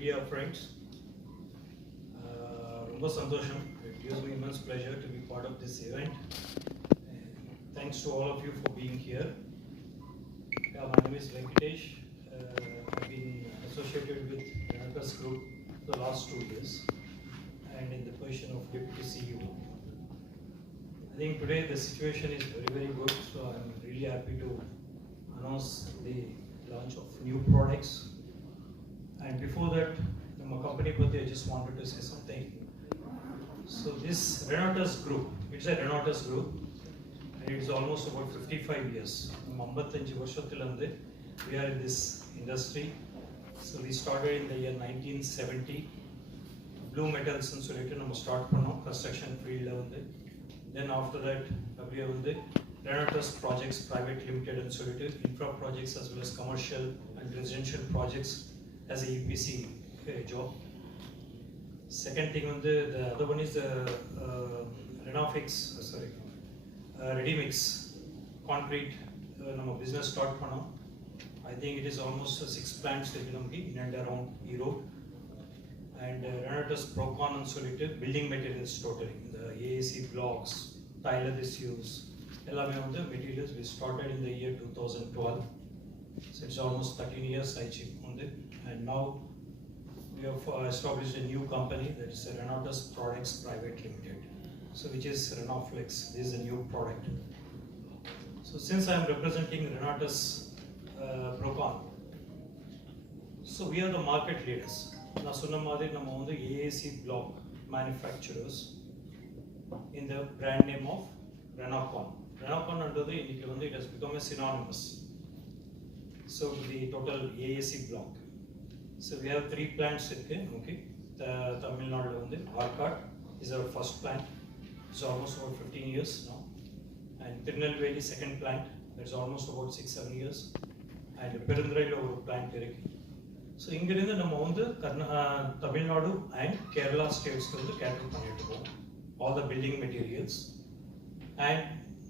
media friends. Romba santosham. It gives me immense pleasure to be part of this event. And thanks to all of you for being here. My name is Venkatesh. I've been associated with Renaatus Group for the last 2 years and in the position of Deputy CEO. I think today the situation is very good, so I'm really happy to announce the launch of new products. And before that, my company birthday, I just wanted to say something. So this Renaatus Group, it's a Renaatus Group, and it's almost about 55 years. We are in this industry. So we started in the year 1970. Blue metals and solution, we start construction field. Then after that, we have the Renaatus Products Private Limited and solution, infra projects as well as commercial and residential projects as a EPC job. Second thing, the other one is the ready mix concrete business start. I think it is almost 6 plants in and around Erode. And Renaatus Procon and solution building materials totally. The AAC Blocks, tile adhesives, all the materials we started in the year 2012. So it's almost 13 years I achieved on it. And now we have established a new company, that is Renaatus Products Private Limited. So which is RENAFLEX. This is a new product. So since I am representing Renaatus Procon, so we are the market leaders. Now the AAC block manufacturers in the brand name of Renacon. Renacon under the it has become a synonymous. So the total AAC block. So we have 3 plants okay. The Tamil Nadu Arcot is our first plant. It's almost about 15 years now. And Tirunelveli second plant, that's almost about 6-7 years. And Perundurai over plant. So in Tamil Nadu and Kerala states all the building materials. And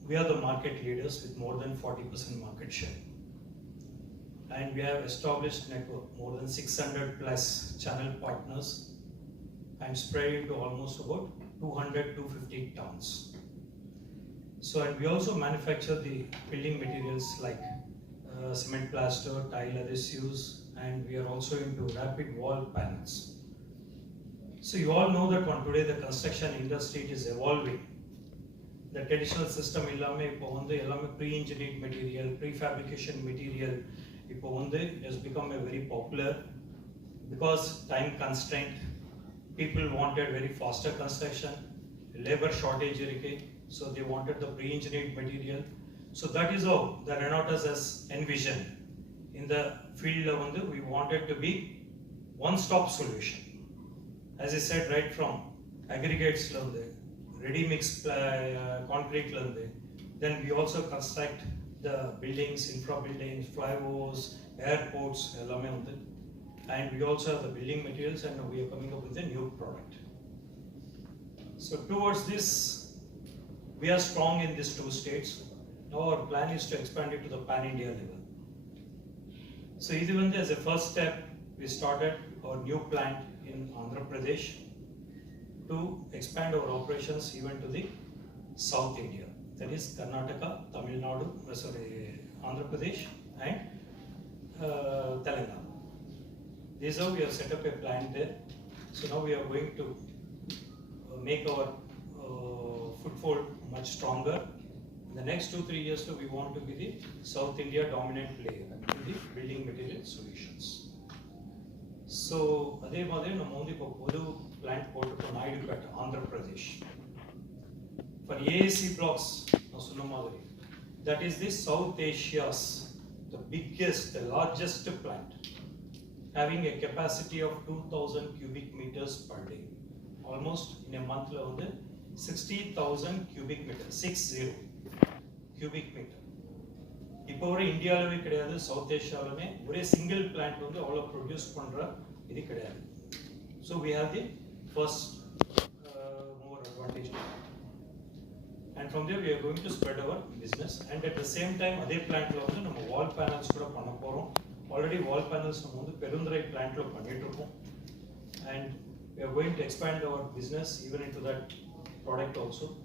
we are the market leaders with more than 40% market share. And we have established network, more than 600 plus channel partners and spread into almost about 200-250 towns. So, and we also manufacture the building materials like cement plaster, tile adhesives, and we are also into rapid wall panels. So you all know that today the construction industry is evolving. The traditional system pre-engineered material, prefabrication material, it has become a very popular because time constraint. People wanted very faster construction, labor shortage, so they wanted the pre-engineered material. So that is how the Renaatus has envisioned. In the field we wanted to be one-stop solution. As I said, right from aggregates, ready mix concrete, then we also construct the buildings, infra buildings, flyovers, airports, and we also have the building materials, and we are coming up with a new product. So towards this, we are strong in these 2 states. Now our plan is to expand it to the pan-India level. So even as a first step, we started our new plant in Andhra Pradesh to expand our operations even to the South India. That is Karnataka, Tamil Nadu, Andhra Pradesh and Telangana. This is how we have set up a plant there. So now we are going to make our foothold much stronger. In the next 2-3 years, we want to be the South India dominant player in the building material solutions. So, we have a plant for Naidupeta, Andhra Pradesh. For AAC Blocks, that is the South Asia's the biggest, the largest plant, having a capacity of 2,000 cubic meters per day. Almost in a month, 60,000 cubic meters, 60 cubic meter. Now in India, South Asia, a single plant all produce so we have the first mover advantage. And from there we are going to spread our business. And at the same time, other plant wall panels already wall panels Perundurai plant and we are going to expand our business even into that product also.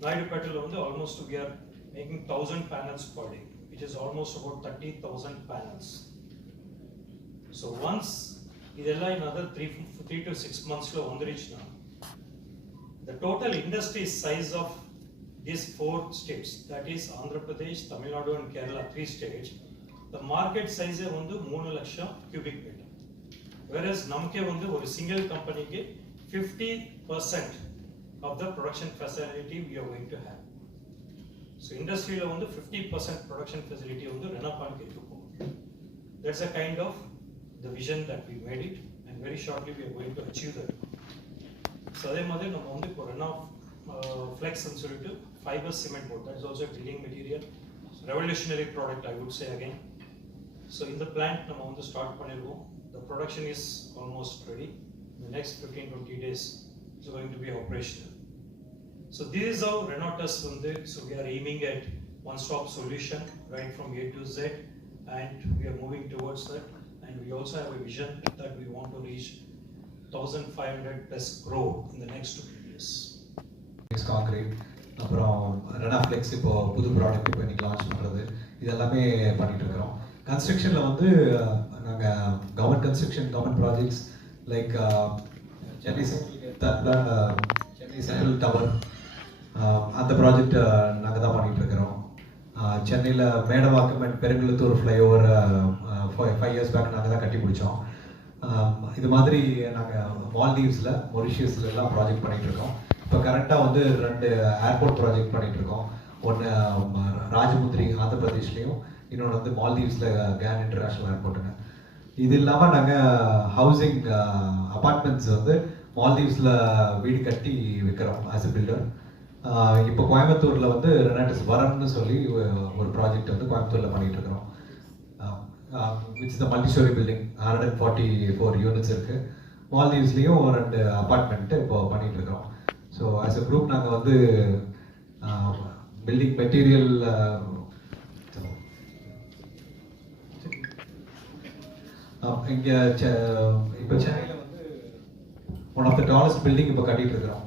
Naidupeta almost we are making 1,000 panels per day, which is almost about 30,000 panels. So once another 3 to 6 months reach now, the total industry size of these 4 states, that is Andhra Pradesh, Tamil Nadu and Kerala, 3 states, the market size is 3 lakhs cubic meter. Whereas namke a single company 50% of the production facility we are going to have. So industry lo 50% production facility Renacon ke. That's a kind of the vision that we made it, and very shortly we are going to achieve that. So adhe madre namu RENAFLEX Fibre Cement Board, that is also a building material, revolutionary product I would say again. So in the plant namu start pannirvom. The production is almost ready. In the next 15-20 days it's going to be operational. So this is how Renaatus Group. So we are aiming at one-stop solution right from A to Z, and we are moving towards that. And we also have a vision that we want to reach 1,500 plus crore in the next 2 years. It's concrete. அப்புறம் RENAFLEX இப்போ புது product இப்போ இன்னைக்கு launch பண்ணுறது இது எல்லாமே பண்ணிட்டு இருக்கிறோம். கன்ஸ்ட்ரக்ஷனில் வந்து நாங்கள் government construction government projects like Chennai central tower அந்த ப்ராஜெக்ட் நாங்கள் தான் பண்ணிகிட்டு இருக்கிறோம். சென்னையில் Medavakkam and Perungalathur flyover 5 years back நாங்கள் தான் கட்டி பிடிச்சோம். இது மாதிரி நாங்கள் மால்தீவ்ஸில் மொரிஷியஸில் எல்லாம் ப்ராஜெக்ட் பண்ணிகிட்டு இருக்கோம். இப்போ கரெக்டாக வந்து 2 ஏர்போர்ட் ப்ராஜெக்ட் பண்ணிகிட்டு இருக்கோம். ஒன்று ராஜமுந்திரி ஆந்திர பிரதேஷ்லேயும், இன்னொன்று வந்து மால்தீவ்ஸில் கேன் இன்டர்நேஷ்னல் ஏர்போர்ட்டுங்க. இது இல்லாமல் நாங்கள் ஹவுசிங் அப்பார்ட்மெண்ட்ஸ் வந்து மால்தீவ்ஸில் வீடு கட்டி விற்கிறோம் ஆஸ் எ பில்டர். இப்போ கோயம்புத்தூரில் வந்து ரெனாட்டஸ் வரம்னு சொல்லி ஒரு ப்ராஜெக்ட் வந்து கோயம்புத்தூரில் பண்ணிகிட்டு இருக்கிறோம். Which the multi story building 144 units இருக்குது. மால்தீவ்ஸ்லேயும் 2 அப்பார்ட்மெண்ட்டு இப்போ பண்ணிகிட்டு இருக்கிறோம். ஸோ ஆஸ் எ குரூப் நாங்கள் வந்து பில்டிங் மெட்டீரியல் இங்கே இப்போ சென்னையில் வந்து one of the tallest building இப்போ கட்டிட்டு இருக்கிறோம்.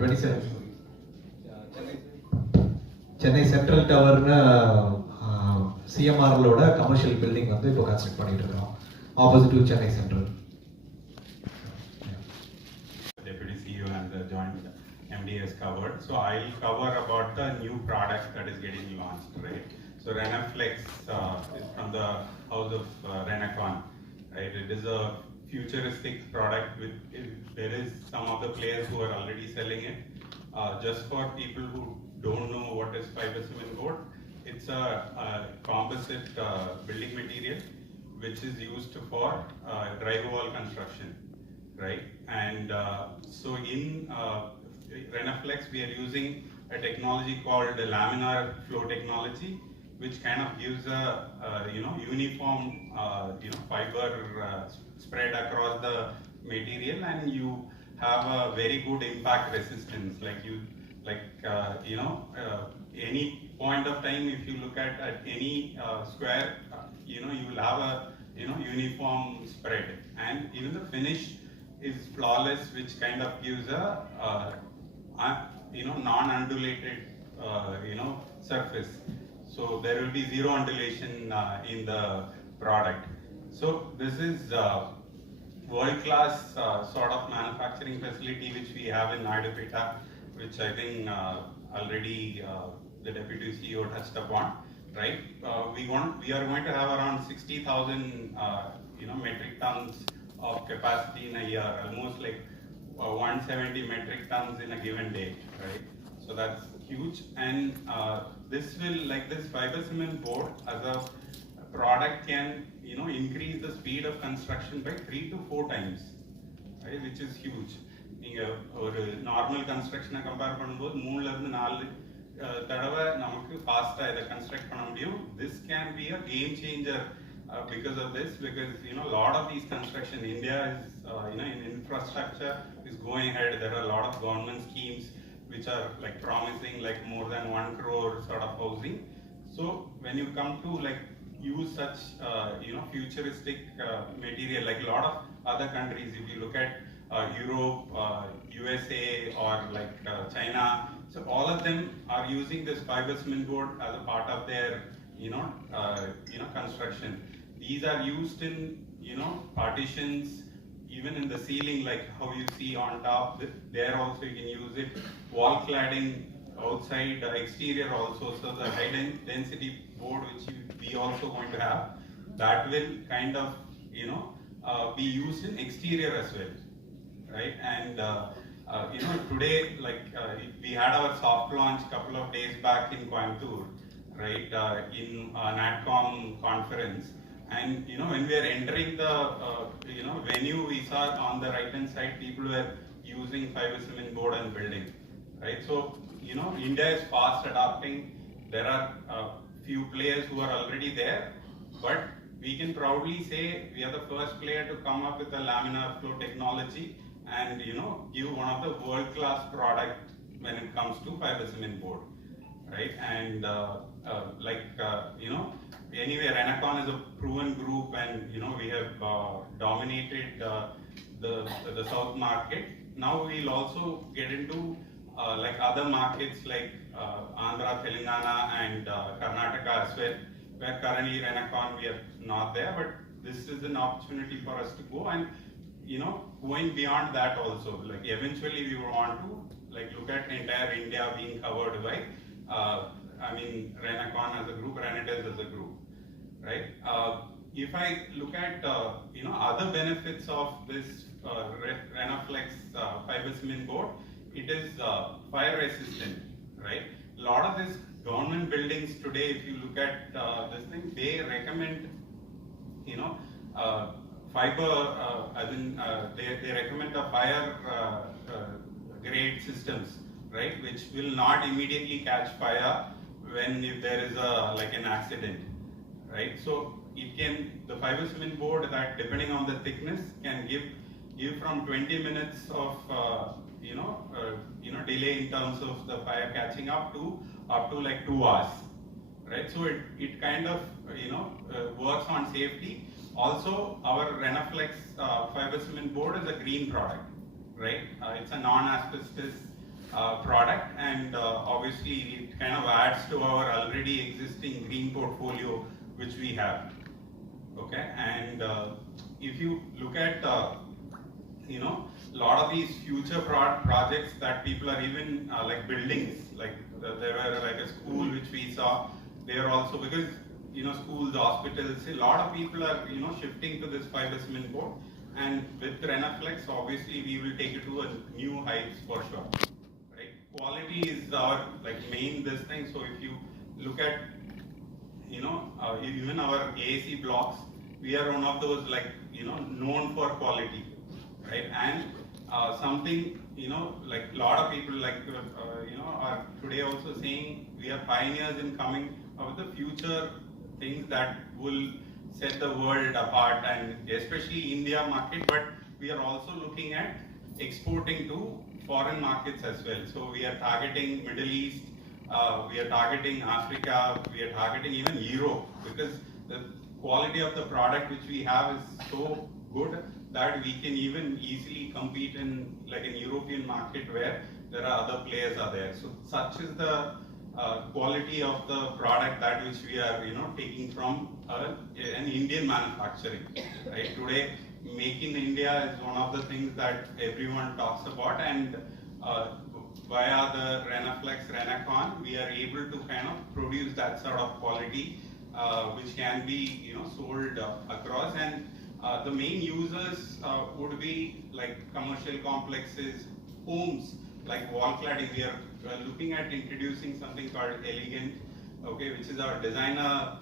27 சென்னை சென்ட்ரல் டவர்னு சிஎம்ஆர்எலோட கமர்ஷியல் பில்டிங் வந்து இப்போ கன்ஸ்ட்ரக்ட் பண்ணிட்டு இருக்கிறோம் opposite to Chennai central. Deputy CEO and the joint MD has covered. So I'll cover about the new product that is getting launched, right? So RENAFLEX is from the house of Renacon, right? It is a futuristic product with, there is some of the players who are already selling it. Just for people who don't know what is fiber cement board, it's a composite building material which is used for drywall construction, right? And so in RENAFLEX we are using a technology called the Laminar Flow Technology, which kind of gives a uniform fiber spread across the material, and you have a very good impact resistance. Any point of time, if you look at any square, you will have a uniform spread, and even the finish is flawless, which kind of gives a non-undulated surface. So there will be zero undulation in the product. So this is world-class sort of manufacturing facility which we have in Naidupeta, which I think already the Deputy CEO touched upon, right? We are going to have around 60,000 metric tons of capacity in a year, almost like 170 metric tons in a given day, right? So that's huge, and this fiber cement board as a product can increase the speed of construction by 3 to 4 times, right? Which is huge. நீங்க ஒரு normal கன்ஸ்ட்ரக்ஷனை compare பண்ணும்போது 3 ல இருந்து 4 தடவை நமக்கு ஃபாஸ்டா இதை construct பண்ண முடியும். This can be a game changer because of this, because a lot of these construction, India is in infrastructure is going ahead. There are a lot of government schemes which are like promising like more than 1 crore sort of housing. So when you come to like use such futuristic material like a lot of other countries. If you look at Europe, USA, or like China, so all of them are using this fiber cement board as a part of their construction. These are used in partitions, even in the ceiling, like how you see on top. There also you can use it. Wall cladding outside, exterior also. So the high density board which we also going to have, that will kind of be used in exterior as well, right? And today, like we had our soft launch couple of days back in Coimbatore, right, in Natcom conference. And when we are entering the venue, we saw on the right hand side people were using fiber cement board and building, right? So India is fast adopting. There are few players who are already there, but we can proudly say we are the first player to come up with a laminar flow technology and give one of the world-class product when it comes to fiber cement board, right? And anyway, Renacon is a proven group, and we have dominated the south market. Now we'll also get into like other markets like Andhra, Telangana, and Karnataka as well, where currently Renacon we are not there, but this is an opportunity for us to go and going beyond that also. Like eventually we want to like look at entire India being covered by Renacon as a group, Renaatus as a group, right? If I look at other benefits of this RENAFLEX fiber cement board, it is fire resistant, right? A lot of these government buildings today, if you look at this thing, they recommend fiber, they recommend a fire grade systems, right, which will not immediately catch fire if there is an accident, right? So the fiber cement board, that depending on the thickness, can give from 20 minutes of delay in terms of the fire catching up to like 2 hours, right? So it kind of works on safety. Also, our RENAFLEX fiber cement board is a green product, right? It's a non-asbestos product, and obviously it kind of adds to our already existing green portfolio which we have. Okay, and if you look at lot of these future projects that people are even like buildings, like there were like a school which we saw. They are also, because schools, hospitals, a lot of people are shifting to this fiber cement board, and with RENAFLEX obviously we will take it to a new heights for sure, right? Quality is our main this thing. So if you look at even our AAC blocks, we are one of those known for quality, right? And something like a lot of people are today also saying we are pioneers in coming up with the future things that will set the world apart, and especially India market, but we are also looking at exporting to foreign markets as well. So we are targeting Middle East, we are targeting Africa, we are targeting even Europe, because the quality of the product which we have is so good that we can even easily compete in an European market where there are other players are there. So such is the quality of the product that which we are taking from an Indian manufacturing, right? Today, make in India is one of the things that everyone talks about, and via the RENAFLEX Renacon, we are able to kind of produce that sort of quality which can be sold across. And the main users would be like commercial complexes, homes, like wall cladding. We are looking at introducing something called Elegant, okay, which is our designer,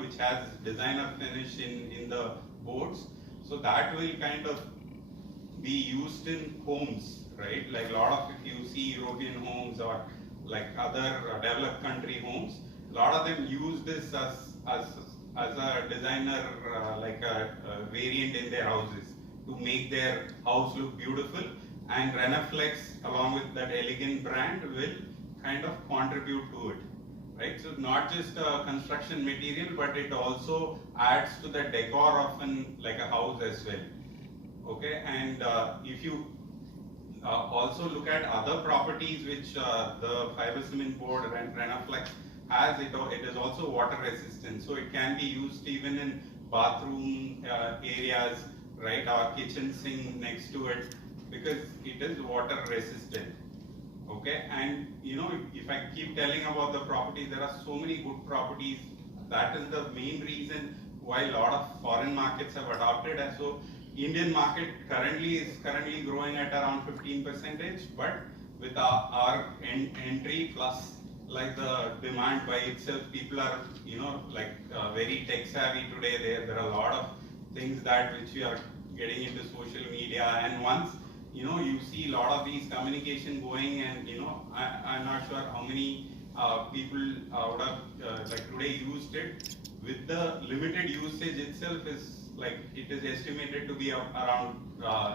which has designer finish in the boards. So that will kind of be used in homes, right? Like a lot of, if you see European homes or like other developed country homes, a lot of them use this as a designer, like a variant in their houses to make their house look beautiful. And RENAFLEX, along with that Elegant brand, will kind of contribute to it, right? So not just a construction material, but it also adds to the decor of like a house as well. Okay, and if you also look at other properties which the fiber cement board RENAFLEX has, it is also water resistant, so it can be used even in bathroom areas, right, or kitchen sink next to it, because it is water resistant. Okay, and you know, if I keep telling about the properties, there are so many good properties. That is the main reason why a lot of foreign markets have adopted, and so Indian market is currently growing at around 15%, but with our entry plus like the demand by itself, people are, you know, like very tech savvy today. There are a lot of things which we are getting into social media, and once you know, you see a lot of these communication going, and you know, I'm not sure how many people would have like today used it. With the limited usage itself is like, it is estimated to be around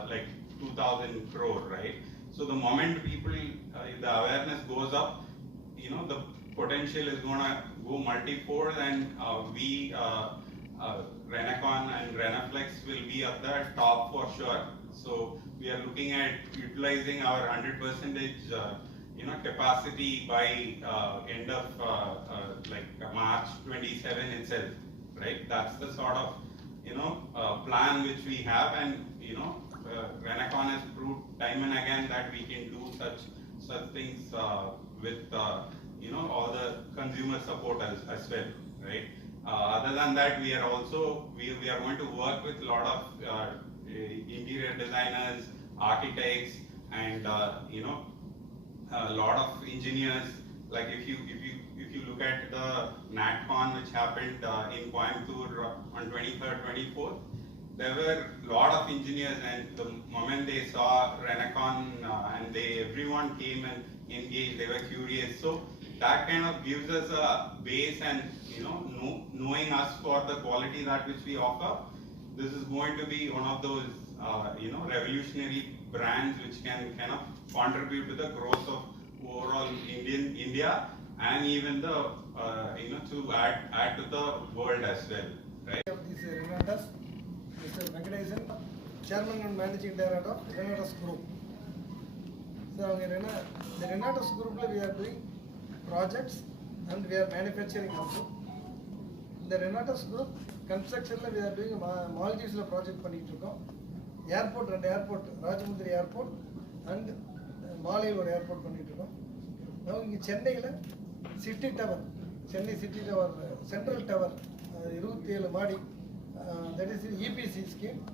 like 2,000 crore, right? So the moment people, the awareness goes up, you know, the potential is gonna go multi-fold, and we Renacon and RENAFLEX will be at the top for sure. So we are looking at utilizing our 100% you know, capacity by end of like March 27 itself, right? That's the sort of, you know, plan which we have, and you know, Renacon has proved time and again that we can do such things with you know, all the consumer support as well, right? Other than that, we are also we are going to work with a lot of interior designers, architects, and you know, a lot of engineers. Like if you look at the NatCon which happened in Coimbatore on 23rd, 24th, there were a lot of engineers, and the moment they saw Renacon and everyone came and engaged, they were curious. So that kind of gives us a base, and you know, knowing us for the quality that which we offer, this is going to be one of those you know, revolutionary brands which can kind of contribute to the growth of overall India, and even the you know, to add to the world as well, right? This Renaatus, Mr. Venkatesan, Chairman and Managing Director of Renaatus Group. So the Renaatus Group, we are doing projects and we are manufacturing also. The Renaatus Group construction, we are doing Maldives project airport and airport, Rajamundri Airport and Malay Airport. Now in Chennai, City Tower, Chennai City Tower, Central Tower, that is the EPC scheme.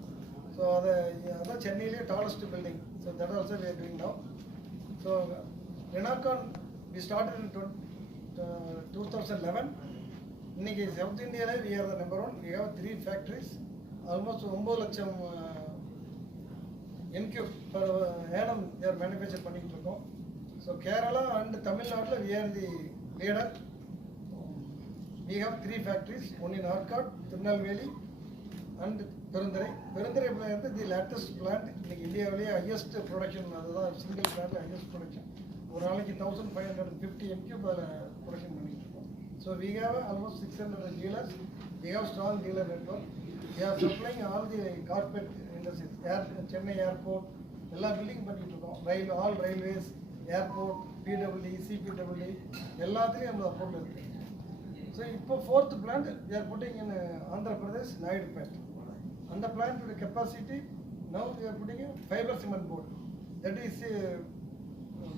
So the Chennai tallest building. So that also we are doing now. So Renacon, we started in 2011. In South India, we are the number one. We have 3 factories, almost 9 laksham MQ per annum they are manufactured. So Kerala and Tamil Nadu, we are the leader. We have 3 factories, one in Arcot, Tirunelveli and Perundurai. Perundurai is the latest plant in India, highest production, single plant highest production. 1,550 MQ production. So we have almost 600 dealers. We have strong dealer network. We are supplying all the corporate industries, Chennai Airport, building, all railways, airport, PWD, CPWD, all. So for 4th plant, we are putting in Andhra Pradesh, Naidupeta. On the plant with the capacity, now we are putting a fiber cement board. That is a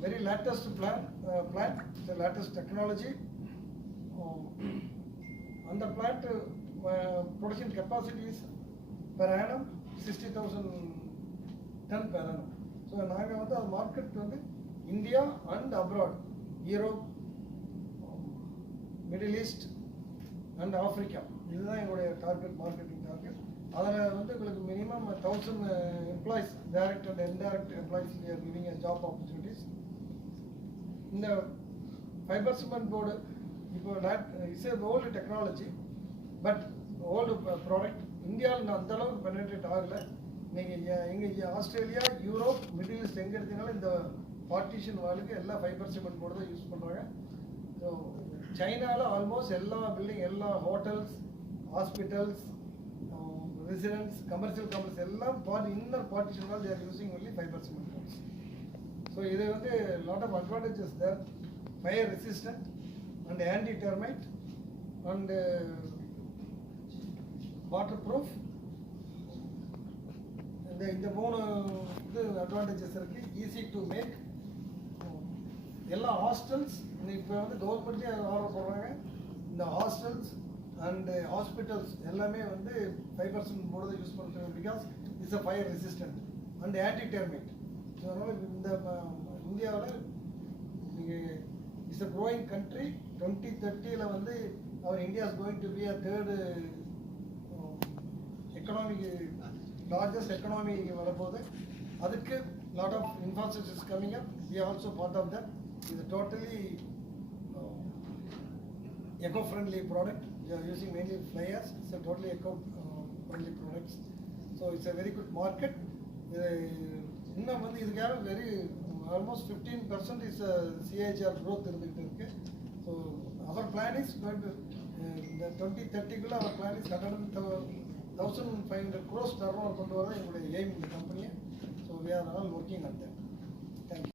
very latest plant, the latest technology. On the plant, production capacity is per annum 60,000 ton per annum. So the market India and abroad, Europe, Middle East and Africa. This is our target marketing target. Minimum 1,000 employees, direct and indirect employees, we are giving a job opportunities. In the fiber cement board, it's an old technology, but old product. India penetrate Australia, Europe, Middle East, in the partition fiber cement board use. So China almost all building, all hotels, hospitals, residents, commercial complex, all inner partition they are using only fiber cement boards. So there are a lot of advantages there, fire resistant and anti-termite and waterproof. இந்த மூணு advantages இருக்கு, easy to make. எல்லா hostels இப்போ கவர்மெண்ட்லேயே order போடுறாங்க. இந்த hostels and hospitals எல்லாமே fibre cement board use பண்ணுறாங்க. Because it's a fire resistant and anti termite. So அதனால் இந்த இந்தியாவில் நீங்கள் it's a growing country. 2030 our India is going to be a third economic largest economy வரப்போகுது. அதுக்கு lot of infrastructure is coming up. We are also part of that. It's a totally eco-friendly product. We are using mainly fly ash. It's a totally eco-friendly products. So it's a very good market. இன்னும் இதுக்காக very almost 15% is CAGR growth இருந்துகிட்டு இருக்கு. So our plan is going to the 2030 our plan is 1,500 crores turnover கொண்டு வர எங்களுடைய aim in the company. So we are all working on that.